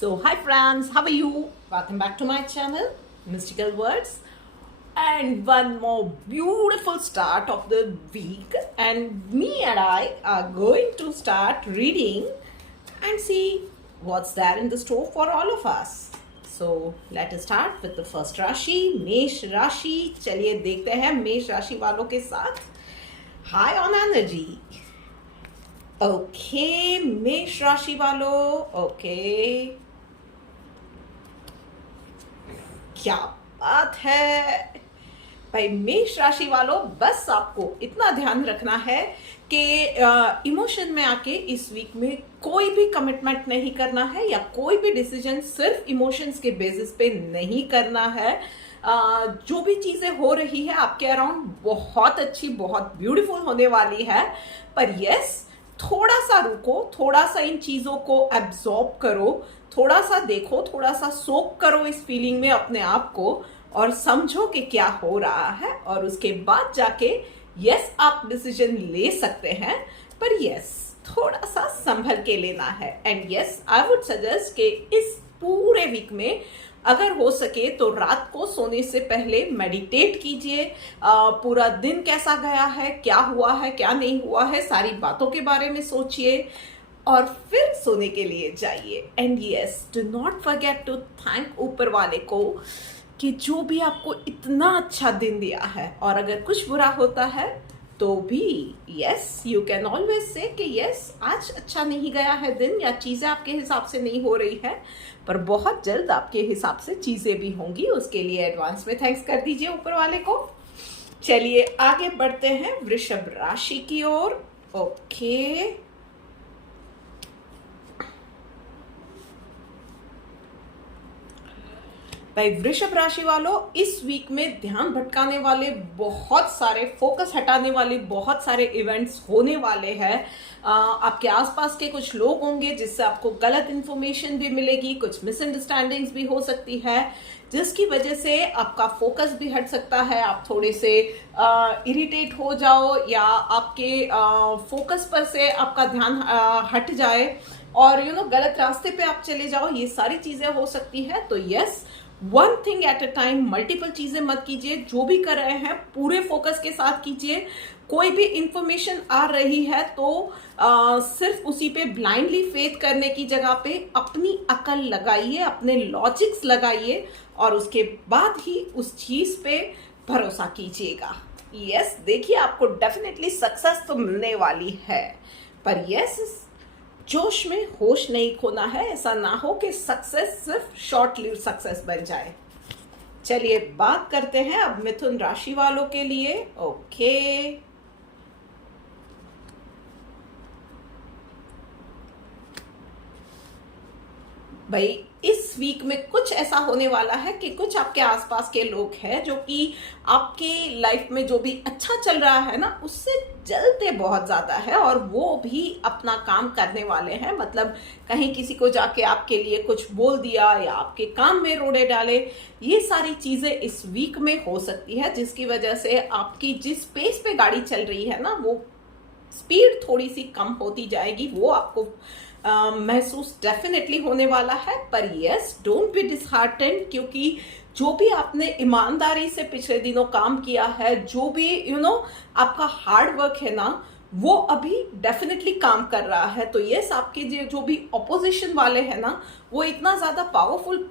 So, hi friends, how are you? Welcome back to my channel, Mystical Words. And one more beautiful start of the week. And me and I are going to start reading and see what's there in the store for all of us. So, let us start with the first Rashi, मेष राशि. चलिए देखते हैं मेष राशि वालों के साथ. High on energy. ओके मेष राशि वालों, ओके क्या बात है भाई. मेष राशि वालों, बस आपको इतना ध्यान रखना है कि इमोशन में आके इस वीक में कोई भी कमिटमेंट नहीं करना है या कोई भी डिसीजन सिर्फ इमोशंस के बेसिस पे नहीं करना है. जो भी चीजें हो रही है आपके अराउंड बहुत अच्छी, बहुत ब्यूटीफुल होने वाली है. पर यस, थोड़ा सा रुको, थोड़ा सा इन चीजों को एब्जॉर्ब करो, थोड़ा सा देखो, थोड़ा सा सोक करो इस फीलिंग में अपने आप को और समझो कि क्या हो रहा है. और उसके बाद जाके यस आप डिसीजन ले सकते हैं, पर यस थोड़ा सा संभल के लेना है. And yes I would suggest कि इस पूरे वीक में अगर हो सके तो रात को सोने से पहले मेडिटेट कीजिए. पूरा दिन कैसा गया है, क्या हुआ है, क्या नहीं हुआ है, सारी बातों के बारे में सोचिए और फिर सोने के लिए जाइए. And yes, do not forget to thank ऊपर वाले को कि जो भी आपको इतना अच्छा दिन दिया है. और अगर कुछ बुरा होता है तो भी yes you can always say कि यस आज अच्छा नहीं गया है दिन, या चीज़ें आपके हिसाब से नहीं हो रही है, पर बहुत जल्द आपके हिसाब से चीज़ें भी होंगी. उसके लिए एडवांस में थैंक्स कर दीजिए ऊपर वाले को. चलिए आगे बढ़ते हैं वृषभ राशि की ओर. ओके भाई वृषभ राशि वालों, इस वीक में ध्यान भटकाने वाले बहुत सारे, फोकस हटाने वाले बहुत सारे इवेंट्स होने वाले हैं. आपके आसपास के कुछ लोग होंगे जिससे आपको गलत इंफॉर्मेशन भी मिलेगी, कुछ मिसअंडरस्टैंडिंग्स भी हो सकती है, जिसकी वजह से आपका फोकस भी हट सकता है. आप थोड़े से इरिटेट हो जाओ या आपके फोकस पर से आपका ध्यान हट जाए और गलत रास्ते पे आप चले जाओ. ये सारी चीजें हो सकती है. तो yes, one thing at a time, multiple चीजें मत कीजिए. जो भी कर रहे हैं पूरे फोकस के साथ कीजिए. कोई भी इंफॉर्मेशन आ रही है तो सिर्फ उसी पे ब्लाइंडली फेथ करने की जगह पे अपनी अकल लगाइए, अपने लॉजिक्स लगाइए और उसके बाद ही उस चीज पे भरोसा कीजिएगा. यस देखिए, आपको डेफिनेटली सक्सेस तो मिलने वाली है, पर यस जोश में होश नहीं खोना है. ऐसा ना हो कि सक्सेस सिर्फ शॉर्ट लिव सक्सेस बन जाए. चलिए बात करते हैं अब मिथुन राशि वालों के लिए. ओके भाई, इस वीक में कुछ ऐसा होने वाला है कि कुछ आपके आसपास के लोग हैं जो कि आपके लाइफ में जो भी अच्छा चल रहा है ना उससे जलते बहुत ज्यादा है और वो भी अपना काम करने वाले हैं. मतलब कहीं किसी को जाके आपके लिए कुछ बोल दिया या आपके काम में रोड़े डाले. ये सारी चीजें इस वीक में हो सकती है, जिसकी वजह से आपकी जिस पेस पे गाड़ी चल रही है ना वो स्पीड थोड़ी सी कम होती जाएगी. वो आपको महसूस डेफिनेटली होने वाला है. पर यस, डोंट बी डिसहार्टेंड, क्योंकि जो भी आपने ईमानदारी से पिछले दिनों काम किया है, जो भी आपका हार्ड वर्क है ना, वो अभी डेफिनेटली काम कर रहा है. तो यस, आपके जो भी ऑपोजिशन वाले हैं ना वो इतना ज्यादा पावरफुल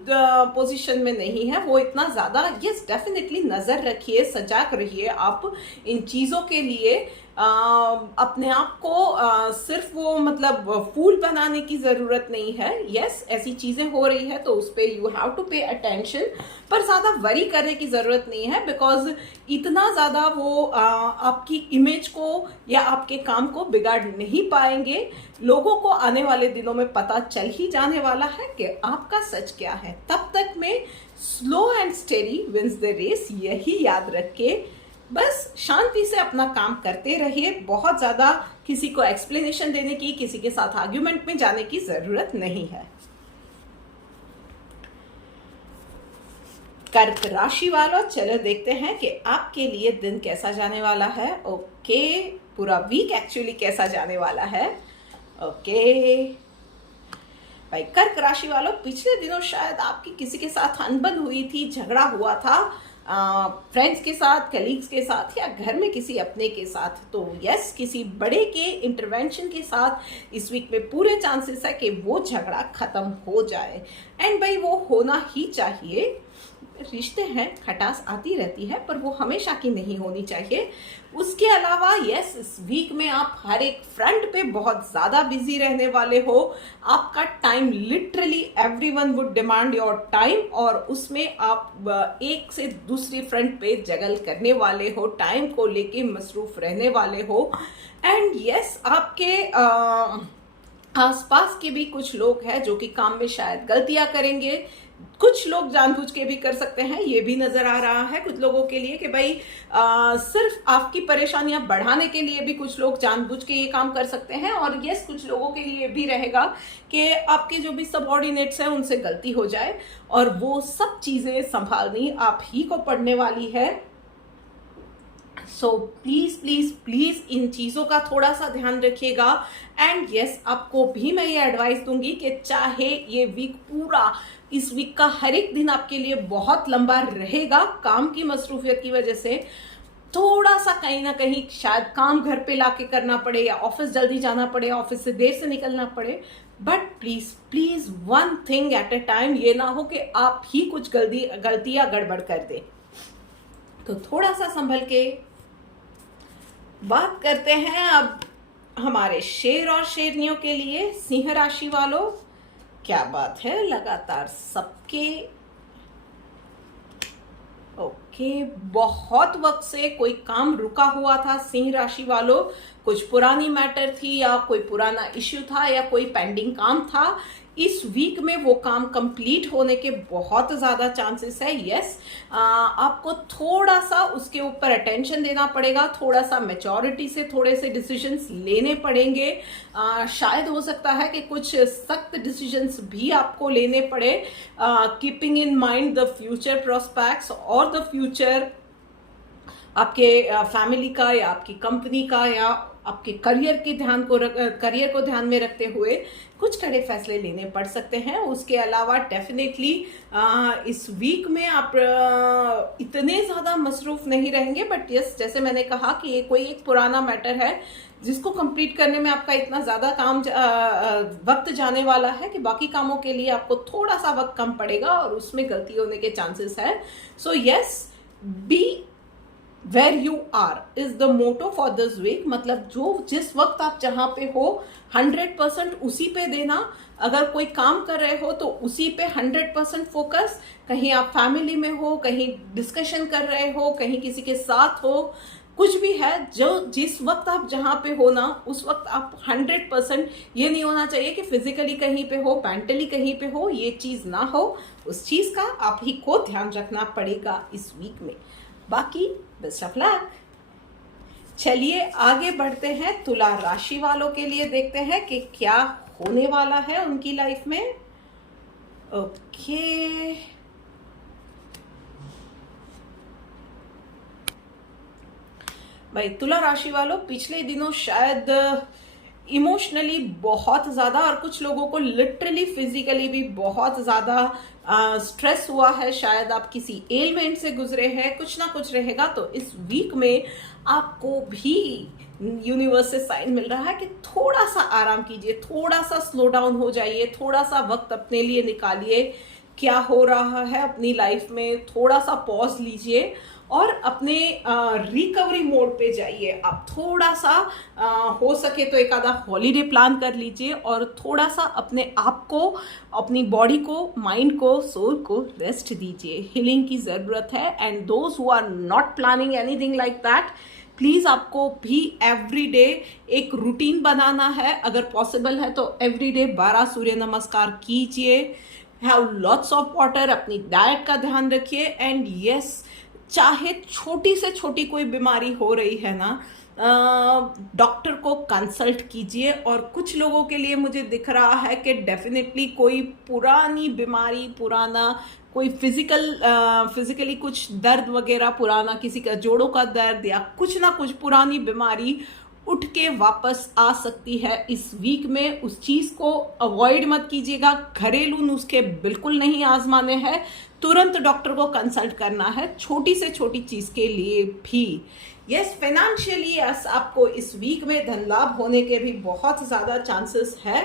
पोजीशन में नहीं है. वो इतना ज्यादा, यस डेफिनेटली नजर रखिए, सजाग रहिए आप इन चीजों के लिए. अपने आप को सिर्फ वो मतलब फूल बनाने की जरूरत नहीं है. यस ऐसी चीजें हो रही है तो उस पर you have to pay attention, पर ज्यादा वरी करने की जरूरत नहीं है, बिकॉज इतना ज्यादा वो आपकी इमेज को या आपके काम को बिगाड़ नहीं पाएंगे. लोगों को आने वाले दिनों में पता चल ही जाने वाला है कि आपका सच क्या है. तब तक में slow and steady wins the race, यही याद रख के बस शांति से अपना काम करते रहिए. बहुत ज्यादा किसी को एक्सप्लेनेशन देने की, किसी के साथ आर्ग्यूमेंट में जाने की जरूरत नहीं है. कर्क राशि वालों, चलो देखते हैं कि आपके लिए दिन कैसा जाने वाला है. ओके, पूरा वीक एक्चुअली कैसा जाने वाला है. ओके भाई कर्क राशि वालों, पिछले दिनों शायद आपकी किसी के साथ अनबन हुई थी, झगड़ा हुआ था, फ्रेंड्स के साथ, कलीग्स के साथ, या घर में किसी अपने के साथ। तो यस, किसी बड़े के इंटरवेंशन के साथ इस वीक में पूरे चांसेस है कि वो झगड़ा खत्म हो जाए। एंड भाई वो होना ही चाहिए। रिश्ते हैं, खटास आती रहती है, पर वो हमेशा की नहीं होनी चाहिए। उसके अलावा यस, इस वीक में आप हर एक फ्रंट पे बहुत ज़्यादा बिजी रहने वाले हो। आपका time literally everyone would demand your time, और उसमें आप एक से दूसरी फ्रंट पे जगल करने वाले हो, टाइम को लेके मसरूफ रहने वाले हो। एंड यस, आपके आसपास के भी कुछ लोग हैं जो कि काम में शायद गलतियां करेंगे। कुछ लोग जानबूझ के भी कर सकते हैं, ये भी नजर आ रहा है कुछ लोगों के लिए कि भाई सिर्फ आपकी परेशानियां बढ़ाने के लिए भी कुछ लोग जानबूझ के ये काम कर सकते हैं। और यस, कुछ लोगों के लिए भी रहेगा कि आपके जो भी सबऑर्डिनेट्स हैं उनसे गलती हो जाए, और वो सब चीजें संभालनी आप ही को पड़ने वाली है। सो प्लीज प्लीज प्लीज इन चीजों का थोड़ा सा ध्यान रखिएगा। एंड यस, आपको भी मैं ये एडवाइस दूंगी कि चाहे ये वीक पूरा, इस वीक का हर एक दिन आपके लिए बहुत लंबा रहेगा काम की मसरूफियत की वजह से, थोड़ा सा कहीं ना कहीं शायद काम घर पे लाके करना पड़े, या ऑफिस जल्दी जाना पड़े, ऑफिस से देर से निकलना पड़े, but please please one thing at a time. ये ना हो कि आप ही कुछ गलतियां गड़बड़ कर दे। तो थोड़ा सा संभल के बात करते हैं अब हमारे शेर और शेरनियों के लिए। सिंह राशि वालों, क्या बात है, लगातार सबके बहुत वक्त से कोई काम रुका हुआ था सिंह राशि वालों। कुछ पुरानी मैटर थी, या कोई पुराना इश्यू था, या कोई पेंडिंग काम था। इस वीक में वो काम कंप्लीट होने के बहुत ज्यादा चांसेस है। यस, आपको थोड़ा सा उसके ऊपर अटेंशन देना पड़ेगा, थोड़ा सा मैच्योरिटी से थोड़े से डिसीजंस लेने पड़ेंगे। शायद हो सकता है कि कुछ सख्त डिसीजंस भी आपको लेने पड़े, keeping in mind the future prospects और द फ्यूचर आपके फैमिली का, या आपकी कंपनी का, या आपके करियर को ध्यान में रखते हुए कुछ कड़े फैसले लेने पड़ सकते हैं। उसके अलावा डेफिनेटली इस वीक में आप इतने ज़्यादा मसरूफ नहीं रहेंगे, बट यस, जैसे मैंने कहा कि ये कोई एक पुराना मैटर है जिसको कंप्लीट करने में आपका इतना ज़्यादा वक्त जाने वाला है कि बाकी कामों के लिए आपको थोड़ा सा वक्त कम पड़ेगा, और उसमें गलती होने के चांसेस है। So yes, be where you are is the motto for this week. मतलब जिस वक्त आप जहां पे हो 100% उसी पे देना। अगर कोई काम कर रहे हो तो उसी पे 100% फोकस। कहीं आप फैमिली में हो, कहीं डिस्कशन कर रहे हो, कहीं किसी के साथ हो, कुछ भी है, जिस वक्त आप जहां पे हो ना, उस वक्त आप 100%, ये नहीं होना चाहिए कि फिजिकली कहीं पे हो, मेंटली कहीं पे हो, ये चीज ना हो। उस चीज का आप ही को ध्यान रखना पड़ेगा इस वीक में। बाकी बेस्ट ऑफ लक। चलिए आगे बढ़ते हैं, तुला राशि वालों के लिए देखते हैं कि क्या होने वाला है उनकी लाइफ में। ओके, भाई तुला राशि वालों, पिछले दिनों शायद इमोशनली बहुत ज्यादा, और कुछ लोगों को लिटरली फिजिकली भी बहुत ज्यादा स्ट्रेस हुआ है। शायद आप किसी एलिमेंट से गुजरे हैं, कुछ ना कुछ रहेगा। तो इस वीक में आपको भी यूनिवर्स से साइन मिल रहा है कि थोड़ा सा आराम कीजिए, थोड़ा सा स्लो डाउन हो जाइए, थोड़ा सा वक्त अपने लिए निकालिए। क्या हो रहा है अपनी लाइफ में, थोड़ा सा पॉज लीजिए और अपने रिकवरी मोड पे जाइए। आप थोड़ा सा हो सके तो एक आधा हॉलीडे प्लान कर लीजिए, और थोड़ा सा अपने आप को, अपनी बॉडी को, माइंड को, सोल को रेस्ट दीजिए। हीलिंग की ज़रूरत है। And those who are not planning anything like that, please आपको भी एवरीडे एक रूटीन बनाना है। अगर पॉसिबल है तो एवरीडे 12 सूर्य नमस्कार कीजिए। हैव लॉट्स ऑफ वाटर, अपनी डाइट का ध्यान रखिए। एंड यस, चाहे छोटी से छोटी कोई बीमारी हो रही है ना, डॉक्टर को कंसल्ट कीजिए। और कुछ लोगों के लिए मुझे दिख रहा है कि डेफिनेटली कोई पुरानी बीमारी, पुराना कोई फिजिकली कुछ दर्द वगैरह, पुराना किसी का जोड़ों का दर्द या कुछ ना कुछ पुरानी बीमारी, उठ के वापस आ सकती है इस वीक में। उस चीज को अवॉइड मत कीजिएगा। घरेलू नुस्खे बिल्कुल नहीं आजमाने हैं, तुरंत डॉक्टर को कंसल्ट करना है छोटी से छोटी चीज के लिए भी। यस, फाइनेंशियली यस, आपको इस वीक में धन लाभ होने के भी बहुत ज्यादा चांसेस है,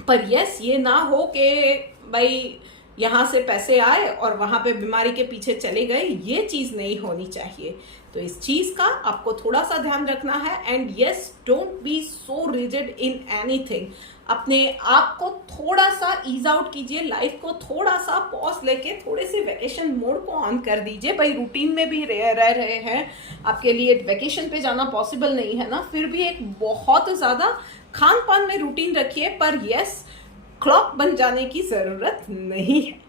पर यस ये ना हो कि भाई यहाँ से पैसे आए और वहां पे बीमारी के पीछे चले गए, ये चीज नहीं होनी चाहिए। तो इस चीज का आपको थोड़ा सा ध्यान रखना है। And yes, don't be so rigid in anything. अपने आप को थोड़ा सा ईज आउट कीजिए, लाइफ को थोड़ा सा पॉज लेके थोड़े से वैकेशन मोड को ऑन कर दीजिए। भाई रूटीन में भी रह रहे हैं, आपके लिए वैकेशन पे जाना पॉसिबल नहीं है ना, फिर भी एक बहुत ज्यादा खान पान में रूटीन रखिए, पर यस क्लॉक बन जाने की जरूरत नहीं है।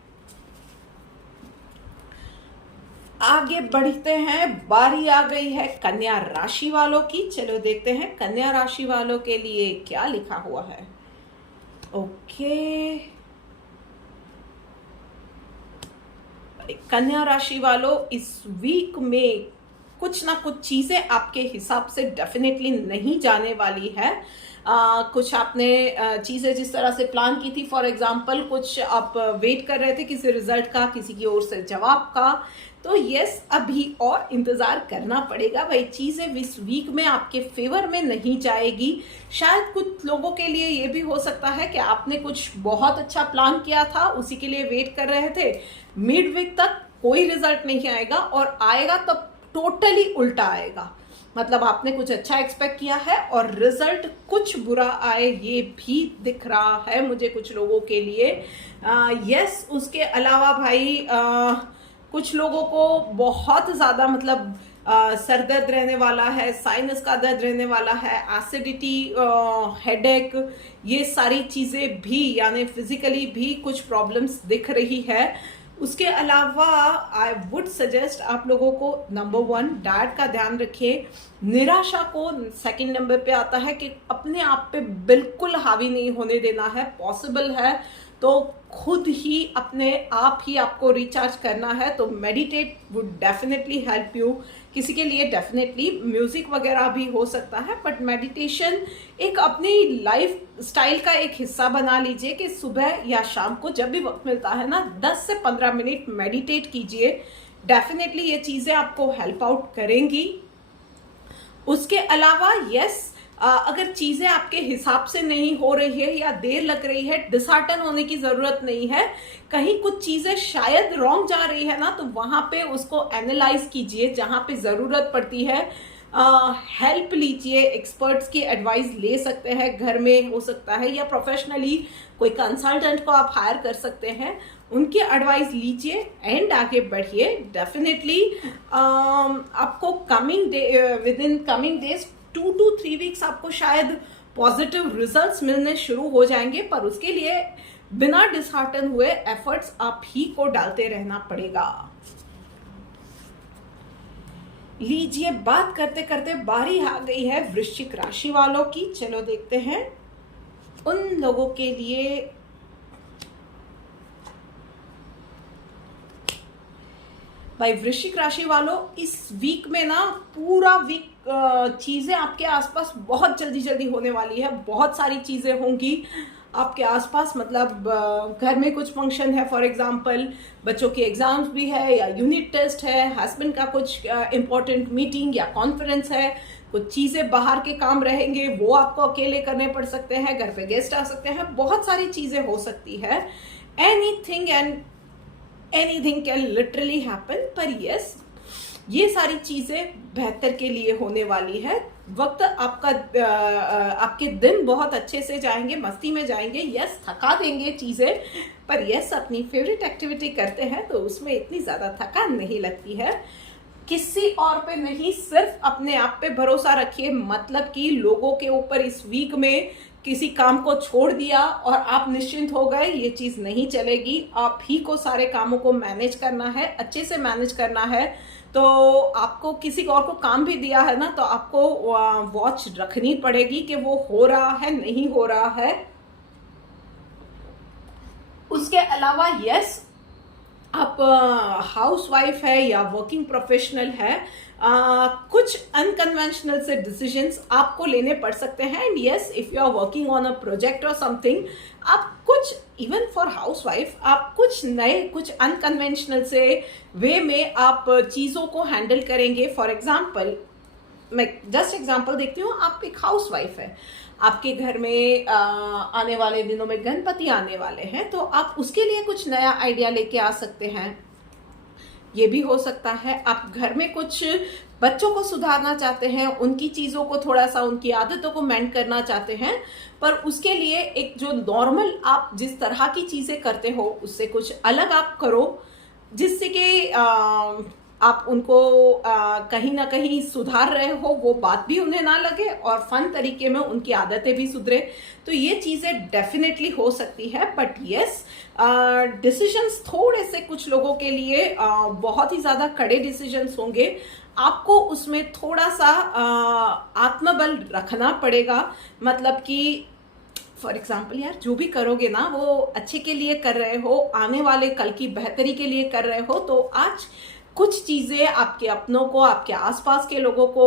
आगे बढ़ते हैं, बारी आ गई है कन्या राशि वालों की। चलो देखते हैं कन्या राशि वालों के लिए क्या लिखा हुआ है। ओके, कन्या राशि वालों, इस वीक में कुछ ना कुछ चीजें आपके हिसाब से डेफिनेटली नहीं जाने वाली है। कुछ आपने चीजें जिस तरह से प्लान की थी, फॉर एग्जाम्पल कुछ आप वेट कर रहे थे किसी रिजल्ट का, किसी की ओर से जवाब का, तो यस अभी और इंतजार करना पड़ेगा। भाई चीजें इस वीक में आपके फेवर में नहीं जाएगी। शायद कुछ लोगों के लिए ये भी हो सकता है कि आपने कुछ बहुत अच्छा प्लान किया था, उसी के लिए वेट कर रहे थे, मिड वीक तक कोई रिजल्ट नहीं आएगा, और आएगा तब टोटली उल्टा आएगा। मतलब आपने कुछ अच्छा एक्सपेक्ट किया है और रिजल्ट कुछ बुरा आए, ये भी दिख रहा है मुझे कुछ लोगों के लिए। यस, उसके अलावा भाई कुछ लोगों को बहुत ज्यादा मतलब सर दर्द रहने वाला है, साइनस का दर्द रहने वाला है, एसिडिटी, हेडेक, ये सारी चीजें भी, यानी फिजिकली भी कुछ प्रॉब्लम्स दिख रही है। उसके अलावा आई वुड सजेस्ट आप लोगों को नंबर 1 डाइट का ध्यान रखिए। निराशा को सेकंड नंबर पे आता है कि अपने आप पे बिल्कुल हावी नहीं होने देना है। पॉसिबल है तो खुद ही अपने आप ही आपको रिचार्ज करना है, तो meditate would definitely help you. किसी के लिए डेफिनेटली म्यूजिक वगैरह भी हो सकता है, बट मेडिटेशन एक अपनी लाइफ स्टाइल का एक हिस्सा बना लीजिए कि सुबह या शाम को जब भी वक्त मिलता है ना 10 से 15 मिनट मेडिटेट कीजिए। डेफिनेटली ये चीजें आपको हेल्प आउट करेंगी। उसके अलावा यस, अगर चीजें आपके हिसाब से नहीं हो रही है या देर लग रही है, डिसहार्टन होने की जरूरत नहीं है। कहीं कुछ चीजें शायद रॉन्ग जा रही है ना, तो वहां पे उसको एनालाइज कीजिए। जहां पे जरूरत पड़ती है हेल्प लीजिए, एक्सपर्ट्स की एडवाइस ले सकते हैं, घर में हो सकता है या प्रोफेशनली कोई कंसल्टेंट को आप हायर कर सकते हैं, उनकी एडवाइस लीजिए एंड आगे बढ़िए। डेफिनेटली आपको coming day, with in coming days 2 to 3 weeks आपको शायद पॉजिटिव रिजल्ट्स मिलने शुरू हो जाएंगे, पर उसके लिए बिना डिसहार्टन हुए एफर्ट्स आप ही को डालते रहना पड़ेगा। लीजिए, बात करते करते बारी आ गई है वृश्चिक राशि वालों की। चलो देखते हैं उन लोगों के लिए भाई वृश्चिक राशि वालों, इस वीक में ना पूरा वीक चीजें आपके आसपास बहुत जल्दी जल्दी होने वाली है। बहुत सारी चीजें होंगी आपके आसपास, मतलब घर में कुछ फंक्शन है, फॉर एग्जांपल बच्चों के एग्जाम्स भी है या यूनिट टेस्ट है, हस्बैंड का कुछ इंपॉर्टेंट मीटिंग या कॉन्फ्रेंस है, कुछ चीजें बाहर के काम रहेंगे वो आपको अकेले करने पड़ सकते हैं, घर पे गेस्ट आ सकते हैं, बहुत सारी चीजें हो सकती है। एनीथिंग कैन लिटरली हैपन, पर यस ये सारी चीजें बेहतर के लिए होने वाली है। वक्त आपका आपके दिन बहुत अच्छे से जाएंगे, मस्ती में जाएंगे। यस, थका देंगे चीजें, पर यस अपनी फेवरेट एक्टिविटी करते हैं तो उसमें इतनी ज्यादा थकान नहीं लगती है। किसी और पे नहीं, सिर्फ अपने आप पे भरोसा रखिए। मतलब कि लोगों के ऊपर इस वीक में किसी काम को छोड़ दिया और आप निश्चिंत हो गए, ये चीज नहीं चलेगी। आप ही को सारे कामों को मैनेज करना है, अच्छे से मैनेज करना है। तो आपको किसी और को काम भी दिया है ना, तो आपको वॉच रखनी पड़ेगी कि वो हो रहा है नहीं हो रहा है। उसके अलावा यस, आप आप हाउस वाइफ है या वर्किंग प्रोफेशनल है, कुछ अनकन्वेंशनल से डिसीजंस आपको लेने पड़ सकते हैं। And yes, if you are working on a project और समथिंग, आप कुछ इवन फॉर हाउस वाइफ आप कुछ नए, कुछ अनकन्वेंशनल से वे में आप चीज़ों को हैंडल करेंगे। फॉर एग्जाम्पल, मैं जस्ट एग्जाम्पल देखती हूँ, आप एक हाउस वाइफ है, आपके घर में आने वाले दिनों में गणपति आने वाले हैं, तो आप उसके लिए कुछ नया आइडिया लेके आ सकते हैं। ये भी हो सकता है आप घर में कुछ बच्चों को सुधारना चाहते हैं, उनकी चीज़ों को थोड़ा सा, उनकी आदतों को मेंटेन करना चाहते हैं, पर उसके लिए एक जो नॉर्मल आप जिस तरह की चीज़ें करते हो उससे कुछ अलग आप करो, जिससे कि आप उनको कहीं ना कहीं सुधार रहे हो, वो बात भी उन्हें ना लगे और फन तरीके में उनकी आदतें भी सुधरे। तो ये चीज़ें डेफिनेटली हो सकती है। बट यस, डिसीजंस थोड़े से कुछ लोगों के लिए बहुत ही ज़्यादा कड़े डिसीजंस होंगे। आपको उसमें थोड़ा सा आत्मबल रखना पड़ेगा। मतलब कि फॉर एग्जाम्पल यार, जो भी करोगे ना वो अच्छे के लिए कर रहे हो, आने वाले कल की बेहतरी के लिए कर रहे हो। तो आज कुछ चीज़ें आपके अपनों को, आपके आसपास के लोगों को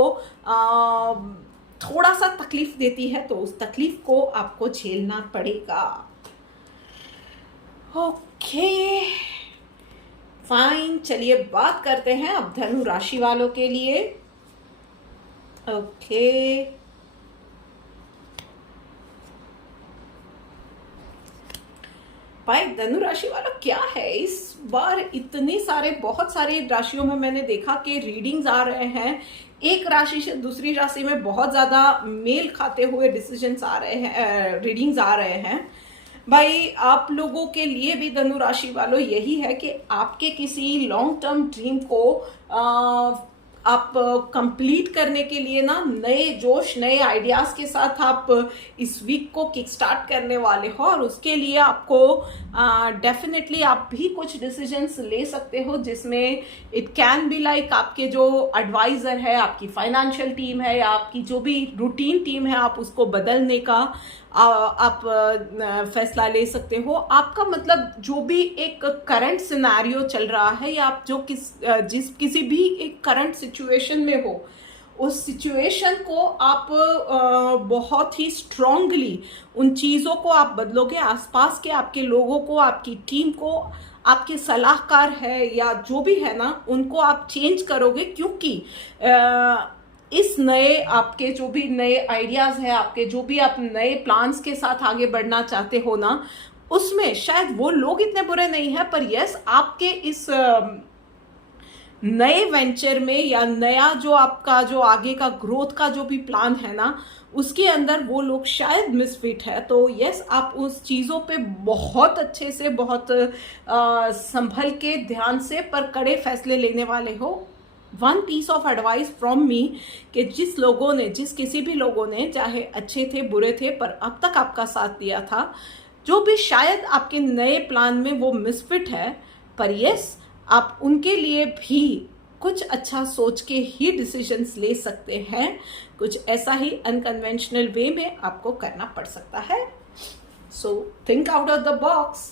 थोड़ा सा तकलीफ देती है, तो उस तकलीफ को आपको झेलना पड़ेगा। ओके फाइन, चलिए बात करते हैं अब धनु राशि वालों के लिए। ओके, भाई धनु राशि वाला क्या है इस बार, इतने सारे, बहुत सारे राशियों में मैंने देखा कि रीडिंग्स आ रहे हैं, एक राशि से दूसरी राशि में बहुत ज्यादा मेल खाते हुए डिसीजंस आ रहे हैं, रीडिंग्स आ रहे हैं। भाई आप लोगों के लिए भी धनु राशि वालों यही है कि आपके किसी लॉन्ग टर्म ड्रीम को आप कंप्लीट करने के लिए ना नए जोश, नए आइडियाज के साथ आप इस वीक को किक स्टार्ट करने वाले हो। और उसके लिए आपको डेफिनेटली आप भी कुछ डिसीजंस ले सकते हो, जिसमें इट कैन बी लाइक आपके जो एडवाइजर है, आपकी फाइनेंशियल टीम है, या आपकी जो भी रूटीन टीम है, आप उसको बदलने का आप फैसला ले सकते हो। आपका मतलब जो भी एक करंट सिनेरियो चल रहा है, या आप जो किसी भी एक करंट सिचुएशन में हो, उस सिचुएशन को आप बहुत ही स्ट्रांगली उन चीज़ों को आप बदलोगे। आसपास के आपके लोगों को, आपकी टीम को, आपके सलाहकार है या जो भी है ना, उनको आप चेंज करोगे, क्योंकि इस नए आपके जो भी नए आइडियाज है, आपके जो भी आप नए प्लान्स के साथ आगे बढ़ना चाहते हो ना, उसमें शायद वो लोग इतने बुरे नहीं हैं, पर यस आपके इस नए वेंचर में या नया जो आपका जो आगे का ग्रोथ का जो भी प्लान है ना, उसके अंदर वो लोग शायद मिसफिट है। तो यस, आप उस चीज़ों पे बहुत अच्छे से, बहुत संभल के, ध्यान से, पर कड़े फैसले लेने वाले हो। One piece of advice from me कि किसी भी लोगों ने, चाहे अच्छे थे बुरे थे, पर अब तक आपका साथ दिया था, जो भी शायद आपके नए प्लान में वो मिसफिट है, पर यस आप उनके लिए भी कुछ अच्छा सोच के ही डिसीजंस ले सकते हैं। कुछ ऐसा ही अनकन्वेंशनल वे में आपको करना पड़ सकता है। So think out of the box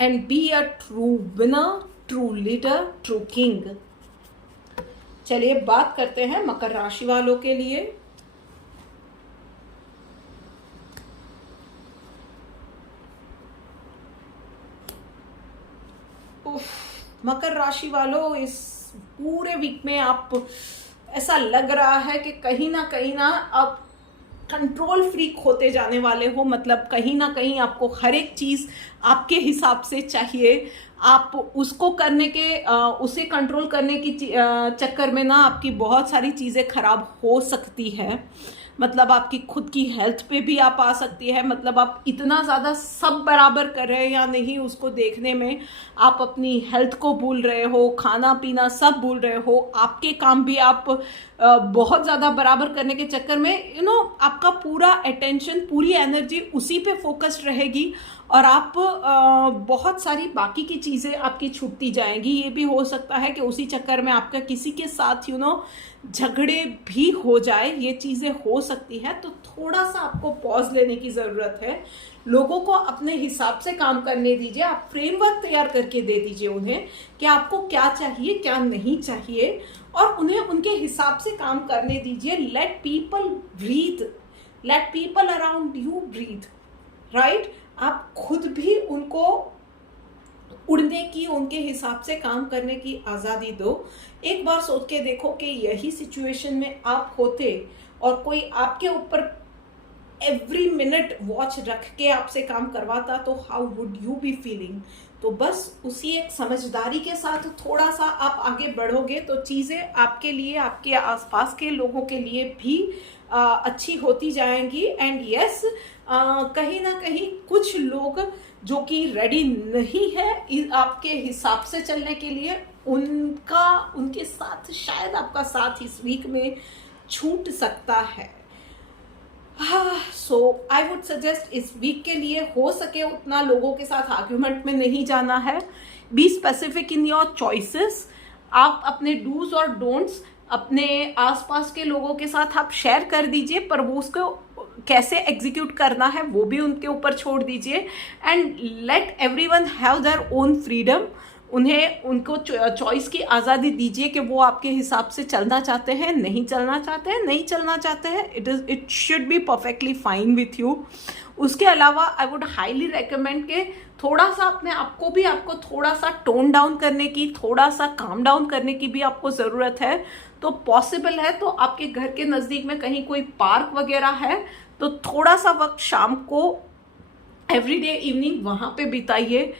and be a true winner, true leader, true king. चलिए बात करते हैं मकर राशि वालों के लिए। मकर राशि वालों, इस पूरे वीक में आप, ऐसा लग रहा है कि कहीं ना आप कंट्रोल फ्रीक होते जाने वाले हो। मतलब कहीं ना कहीं आपको हर एक चीज़ आपके हिसाब से चाहिए। आप उसको करने के उसे कंट्रोल करने की चक्कर में ना आपकी बहुत सारी चीज़ें खराब हो सकती है। मतलब आपकी खुद की हेल्थ पे भी आप आ सकती है। मतलब आप इतना ज़्यादा सब बराबर कर रहे हैं या नहीं, उसको देखने में आप अपनी हेल्थ को भूल रहे हो, खाना पीना सब भूल रहे हो। आपके काम भी आप बहुत ज़्यादा बराबर करने के चक्कर में आपका पूरा अटेंशन, पूरी एनर्जी उसी पे फोकस्ड रहेगी और आप बहुत सारी बाकी की चीज़ें आपकी छूटती जाएंगी। ये भी हो सकता है कि उसी चक्कर में आपका किसी के साथ झगड़े भी हो जाए, ये चीज़ें हो सकती है। तो थोड़ा सा आपको पॉज लेने की ज़रूरत है। लोगों को अपने हिसाब से काम करने दीजिए। आप फ्रेमवर्क तैयार करके दे दीजिए उन्हें कि आपको क्या चाहिए क्या नहीं चाहिए, और उन्हें उनके हिसाब से काम करने दीजिए। Let people breathe, let people around you breathe, right. आप खुद भी उनको उड़ने की, उनके हिसाब से काम करने की आज़ादी दो। एक बार सोच के देखो कि यही सिचुएशन में आप होते और कोई आपके ऊपर एवरी मिनट वॉच रख के आपसे काम करवाता, तो how would you be feeling. तो बस उसी एक समझदारी के साथ थोड़ा सा आप आगे बढ़ोगे तो चीज़ें आपके लिए, आपके आसपास के लोगों के लिए भी अच्छी होती जाएंगी। एंड यस, कहीं ना कहीं कुछ लोग जो कि रेडी नहीं है आपके हिसाब से चलने के लिए, उनके साथ शायद आपका साथ इस वीक में छूट सकता है। सो आई वुड सजेस्ट इस वीक के लिए हो सके उतना लोगों के साथ आर्ग्यूमेंट में नहीं जाना है। Be specific in your choices. आप अपने डूज और डोंट्स अपने आसपास के लोगों के साथ आप शेयर कर दीजिए, पर वो उसको कैसे एग्जीक्यूट करना है वो भी उनके ऊपर छोड़ दीजिए। And let everyone have their own freedom. उन्हें उनको चॉइस की आज़ादी दीजिए कि वो आपके हिसाब से चलना चाहते हैं, नहीं चलना चाहते हैं, नहीं चलना चाहते हैं। It should be perfectly fine with you. उसके अलावा आई वुड हाईली रेकमेंड के थोड़ा सा अपने आपको भी, आपको थोड़ा सा टोन डाउन करने की, थोड़ा सा काम डाउन करने की भी आपको ज़रूरत है। तो पॉसिबल है तो आपके घर के नज़दीक में कहीं कोई पार्क वगैरह है तो थोड़ा सा वक्त शाम को एवरीडे इवनिंग वहाँ पे बिताइए।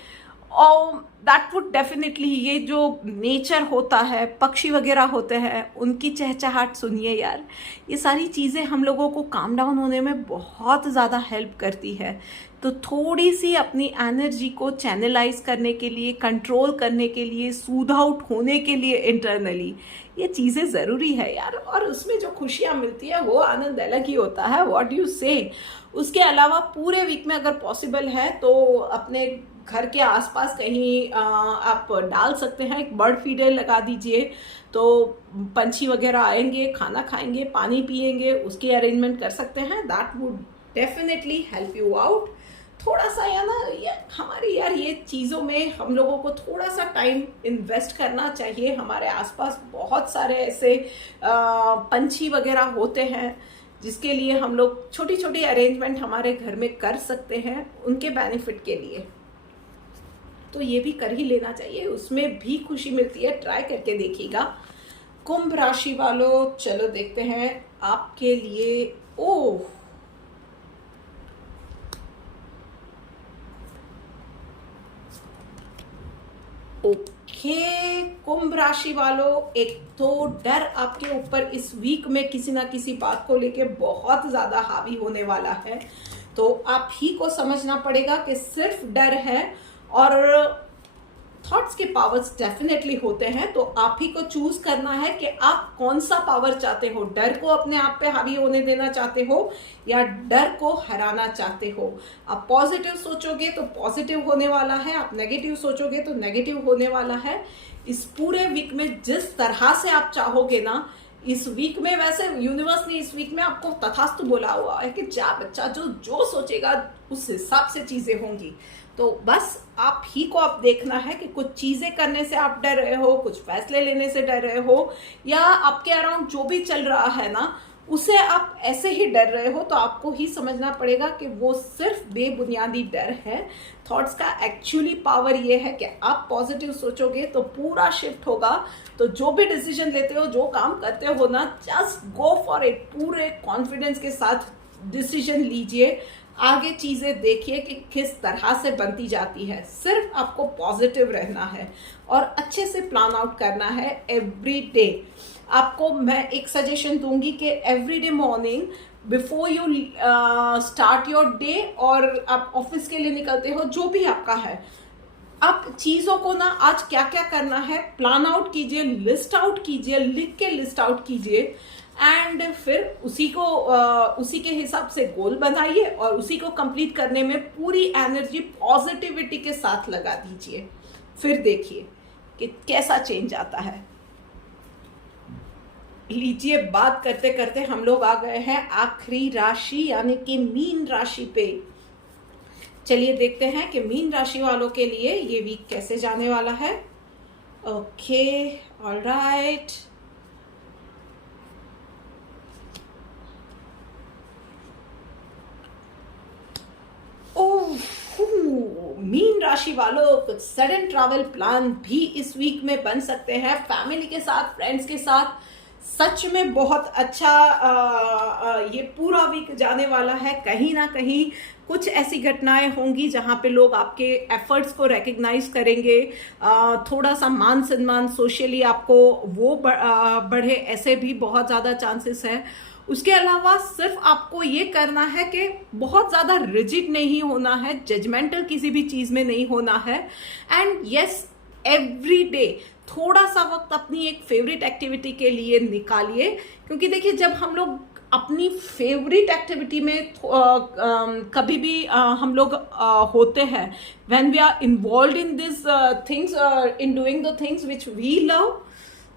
और दैट वुड डेफिनेटली, ये जो नेचर होता है, पक्षी वगैरह होते हैं, उनकी चहचहाट सुनिए यार। ये सारी चीज़ें हम लोगों को काम डाउन होने में बहुत ज़्यादा हेल्प करती है। तो थोड़ी सी अपनी एनर्जी को चैनलाइज करने के लिए, कंट्रोल करने के लिए, सूद आउट होने के लिए इंटरनली, ये चीज़ें ज़रूरी है यार। और उसमें जो खुशियाँ मिलती है वो आनंद अलग ही होता है। व्हाट यू से। उसके अलावा पूरे वीक में अगर पॉसिबल है तो अपने घर के आसपास कहीं आप डाल सकते हैं, एक बर्ड फीडर लगा दीजिए। तो पंछी वगैरह आएंगे, खाना खाएंगे, पानी पिएंगे, उसकी अरेंजमेंट कर सकते हैं। That would definitely help you out. थोड़ा सा यार ये चीज़ों में हम लोगों को थोड़ा सा टाइम इन्वेस्ट करना चाहिए। हमारे आसपास बहुत सारे ऐसे पंछी वगैरह होते हैं जिसके लिए हम लोग छोटी छोटी अरेंजमेंट हमारे घर में कर सकते हैं उनके बेनिफिट के लिए। तो ये भी कर ही लेना चाहिए, उसमें भी खुशी मिलती है। ट्राई करके देखिएगा। कुंभ राशि वालों, चलो देखते हैं आपके लिए। ओह, ओके, कुंभ राशि वालों, एक तो डर आपके ऊपर इस वीक में किसी ना किसी बात को लेके बहुत ज्यादा हावी होने वाला है। तो आप ही को समझना पड़ेगा कि सिर्फ डर है, और थॉट्स के पावर्स डेफिनेटली होते हैं। तो आप ही को चूज करना है कि आप कौन सा पावर चाहते हो। डर को अपने आप पे हावी होने देना चाहते हो या डर को हराना चाहते हो। आप पॉजिटिव सोचोगे तो पॉजिटिव होने वाला है, आप नेगेटिव सोचोगे तो नेगेटिव होने वाला है। इस पूरे वीक में जिस तरह से आप चाहोगे ना, इस वीक में, वैसे यूनिवर्स ने इस वीक में आपको तथास्तु बोला हुआ है कि जा बच्चा, जो जो सोचेगा उस हिसाब से चीजें होंगी। तो बस आप ही को अब देखना है कि कुछ चीजें करने से आप डर रहे हो, कुछ फैसले लेने से डर रहे हो, या आपके अराउंड जो भी चल रहा है ना उसे आप ऐसे ही डर रहे हो। तो आपको ही समझना पड़ेगा कि वो सिर्फ बेबुनियादी डर है। थॉट्स का एक्चुअली पावर ये है कि आप पॉजिटिव सोचोगे तो पूरा शिफ्ट होगा। तो जो भी डिसीजन लेते हो, जो काम करते हो ना, जस्ट गो फॉर इट। पूरे कॉन्फिडेंस के साथ डिसीजन लीजिए, आगे चीजें देखिए कि किस तरह से बनती जाती है। सिर्फ आपको पॉजिटिव रहना है और अच्छे से प्लान आउट करना है एवरी डे। आपको मैं एक सजेशन दूंगी कि every day morning before you start your day, और आप ऑफिस के लिए निकलते हो, जो भी आपका है, आप चीजों को ना आज क्या क्या करना है प्लान आउट कीजिए, लिस्ट आउट कीजिए, लिख के लिस्ट आउट कीजिए। एंड फिर उसी के हिसाब से गोल बनाइए और उसी को कंप्लीट करने में पूरी एनर्जी पॉजिटिविटी के साथ लगा दीजिए। फिर देखिए कि कैसा चेंज आता है। लीजिए, बात करते करते हम लोग आ गए हैं आखिरी राशि यानी कि मीन राशि पे। चलिए देखते हैं कि मीन राशि वालों के लिए ये वीक कैसे जाने वाला है। Okay, alright. मीन राशि वालों, कुछ सडन ट्रैवल प्लान भी इस वीक में बन सकते हैं, फैमिली के साथ, फ्रेंड्स के साथ। सच में बहुत अच्छा ये पूरा वीक जाने वाला है। कहीं ना कहीं कुछ ऐसी घटनाएं होंगी जहां पे लोग आपके एफर्ट्स को रिकग्नाइज करेंगे। थोड़ा सा मान सम्मान सोशली आपको वो बढ़े, ऐसे भी बहुत ज़्यादा चांसेस है। उसके अलावा सिर्फ आपको ये करना है कि बहुत ज़्यादा रिजिड नहीं होना है, जजमेंटल किसी भी चीज़ में नहीं होना है। एंड यस, एवरी डे थोड़ा सा वक्त अपनी एक फेवरेट एक्टिविटी के लिए निकालिए, क्योंकि देखिए जब हम लोग अपनी फेवरेट एक्टिविटी में कभी भी हम लोग होते हैं, when we are involve in this things, in doing the things which we love,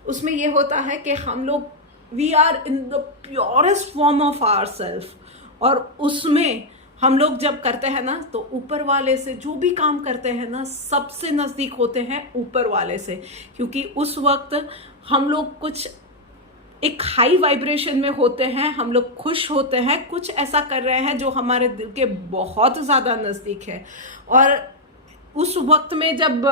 उसमें ये होता है कि हम लोग we are in the purest form of our self, और उसमें हम लोग जब करते हैं ना तो ऊपर वाले से जो भी काम करते हैं ना, सबसे नज़दीक होते हैं ऊपर वाले से, क्योंकि उस वक्त हम लोग कुछ एक हाई वाइब्रेशन में होते हैं, हम लोग खुश होते हैं, कुछ ऐसा कर रहे हैं जो हमारे दिल के बहुत ज़्यादा नज़दीक है। और उस वक्त में जब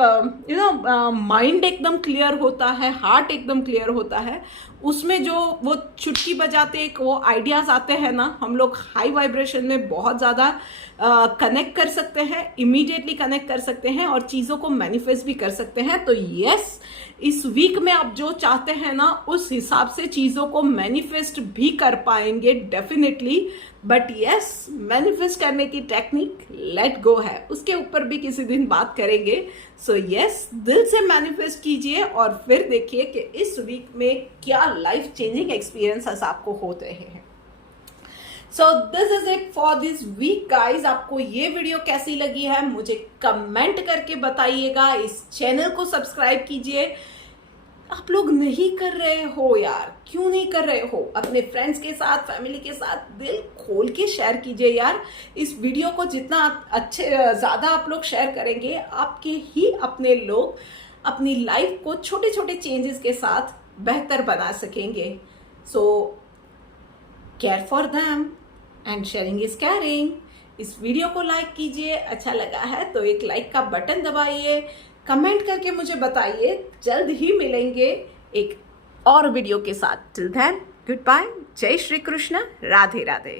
माइंड एकदम क्लियर होता है, हार्ट एकदम क्लियर होता है, उसमें जो वो चुटकी बजाते एक वो आइडियाज़ आते हैं ना, हम लोग हाई वाइब्रेशन में बहुत ज़्यादा कनेक्ट कर सकते हैं, इमीडिएटली कनेक्ट कर सकते हैं और चीज़ों को मैनिफेस्ट भी कर सकते हैं। तो यस, इस वीक में आप जो चाहते हैं ना, उस हिसाब से चीज़ों को मैनिफेस्ट भी कर पाएंगे डेफिनेटली। बट यस, मैनिफेस्ट करने की टेक्निक लेट गो है, उसके ऊपर भी किसी दिन बात करेंगे। सो यस, दिल से मैनिफेस्ट कीजिए और फिर देखिए कि इस वीक में क्या लाइफ चेंजिंग एक्सपीरियंसेस आपको होते हैं। So this is it for this week guys. आपको ये वीडियो कैसी लगी है मुझे कमेंट करके बताइएगा। इस चैनल को सब्सक्राइब कीजिए। आप लोग नहीं कर रहे हो यार, क्यों नहीं कर रहे हो? अपने फ्रेंड्स के साथ, फैमिली के साथ दिल खोल के शेयर कीजिए यार। इस वीडियो को जितना अच्छे ज़्यादा आप लोग शेयर करेंगे, आपके ही अपने लोग अपनी लाइफ को छोटे छोटे चेंजेस के साथ बेहतर बना सकेंगे। So care for them and sharing is caring. इस वीडियो को लाइक कीजिए, अच्छा लगा है तो एक लाइक का बटन दबाइए, कमेंट करके मुझे बताइए। जल्द ही मिलेंगे एक और वीडियो के साथ। टिल देन, गुड बाय, जय श्री कृष्ण, राधे राधे।